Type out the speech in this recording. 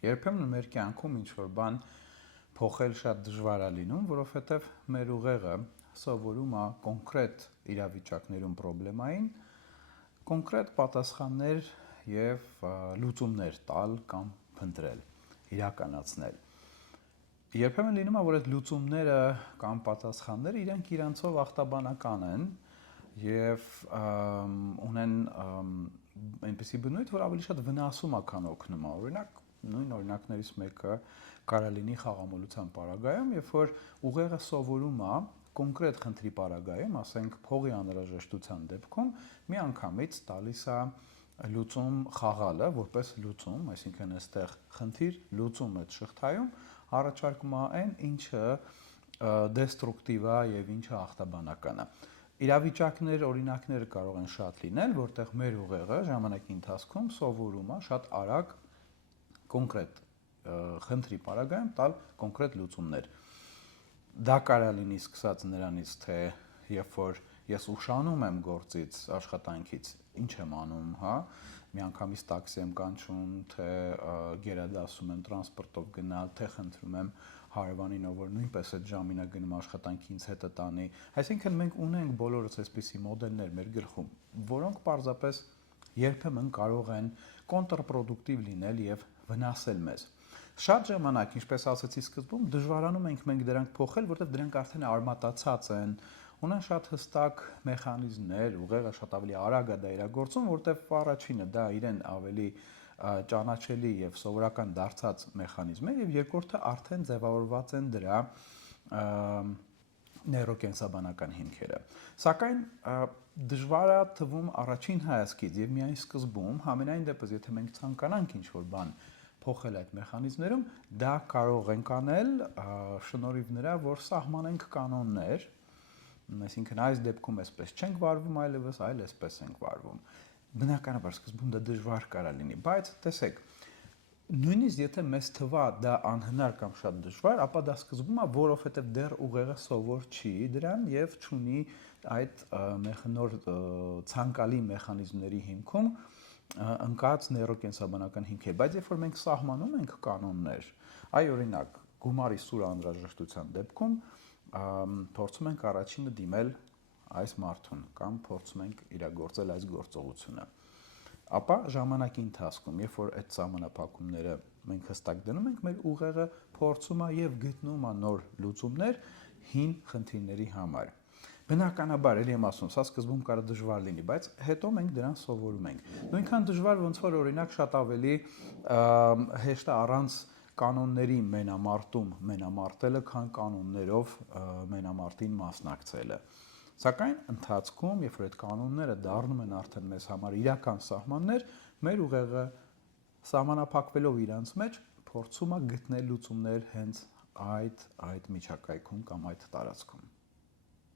Երբեմն մեր կյանքում ինչ-որ բան փոխել շատ դժվար է լինում, որովհետև մեր ուղեղը սովորում է կոնկրետ իրավիճակներում պրոբլեմային, կոնկրետ պատասխաններ և լուծումներ տալ կամ փնտրել, իրականացնել։ Երբեմն լինում է, որ այդ լուծումները կամ պատասխանները իրենք իրանցով ախտաբանական են և ունեն այնպիսի բնույթ, որ ավելի շատ վնասում է, քան օգնում է։ Օրինակ, նույն օրինակներից մեկը կարող է լինի խաղամոլության պարագայում, երբ որ ուղեղը սովորում է կոնկրետ խնդրի պարագայում, ասենք փողի անհրաժեշտության դեպքում, միանգամից տալիս է լուծում խաղալը, որպես լուծում, այսինքն այստեղ խնդիր լուծում այդ շղթայում առաջարկում է այն, ինչը դեստրուկտիվ է եւ ինչը ախտաբանական է։ Իրավիճակներ, օրինակները կարող են շատ լինել, որտեղ մեր ուղեղը ժամանակի ընթացքում սովորում է շատ արագ կոնկրետ խնդրի պարագայում տալ կոնկրետ լուծումներ։ Դա կարող է լինի սկսած նրանից, թե երբ որ ես ուշանում եմ գործից, աշխատանքից, ինչ եմ անում, հա, միանգամից տաքսի եմ կանչում, թե գերադասում եմ տրանսպորտով գնալ, թե խնդրում եմ հարևանին, որ նույնպես այդ ժամին է գնում աշխատանքի ինձ հետը տանի։ Այսինքն մենք ունենք բոլորս այսպիսի մոդելներ մեր գլխում, որոնք պարզապես երբեմն կարող են կոնտրպրոդուկտիվ լինել եւ վնասել մեզ։ Շատ ժամանակ, ինչպես ասացի սկզբում, դժվարանում ենք մենք դրանք փոխել, որտեղ դրանք արդեն արմատացած են, ունեն շատ հստակ մեխանիզմներ, ուղեղը շատ ավելի արագ է դա իրագործում, որտեղ առաջինը դա իրեն ավելի ճանաչելի եւ սովորական դարձած մեխանիզմ է, եւ երկրորդը արդեն ձևավորված են դրա նեյրոկենսաբանական հիմքերը։ Սակայն դժվար է թվում առաջին հայացքից եւ միայն սկզբում, համենայն դեպս, եթե մենք ցանկանանք ինչ-որ բան փոխել այդ մեխանիզմներում, դա կարող ենք անել շնորհիվ նրա, որ սահմանենք կանոններ, այսինքն այս դեպքում այսպես չենք վարվում այլևս, այլ այսպես ենք վարվում։ Բնականաբար սկզբում դա դժվար կարող լինի, բայց տեսեք, նույնիսկ եթե մեզ թվա դա անհնար կամ շատ դժվար, ապա դա սկզբում է, որովհետև դեռ ուղեղը սովոր չի դրան եւ չունի այդ նոր ցանկալի մեխանիզմների հիմքում ընկած նեյրոկենսաբանական հիմքեր, բայց երբ որ մենք սահմանում ենք կանոններ, այ օրինակ գումարի սուր անհրաժեշտության դեպքում փորձում ենք առաջինը դիմել այս մարդուն կամ փորձում ենք իրագործել այս գործողությունը, ապա ժամանակի ընթացքում, երբ որ այդ սահմանափակումները մենք հստակ դնում ենք, մեր ուղեղը փորձում է եւ գտնում է նոր լուծումներ հին խնդիրների համար։ Բնականաբար, ելի եմ ասում, սա սկզբում կարող դժվար լինի, բայց հետո մենք դրան սովորում ենք։ Նույնքան դժվար, ոնց որ օրինակ շատ ավելի հեշտ է առանց կանոնների մենամարտելը, քան կանոններով մենամարտին մասնակցելը։ Սակայն ընթացքում, երբ որ այդ կանոնները դառնում են արդեն մեզ համար իրական սահմաններ, մեր ուղեղը սահմանափակվելով իրանց մեջ փորձում է գտնել լուծումներ հենց այդ միջակայքում կամ այդ տարածքում։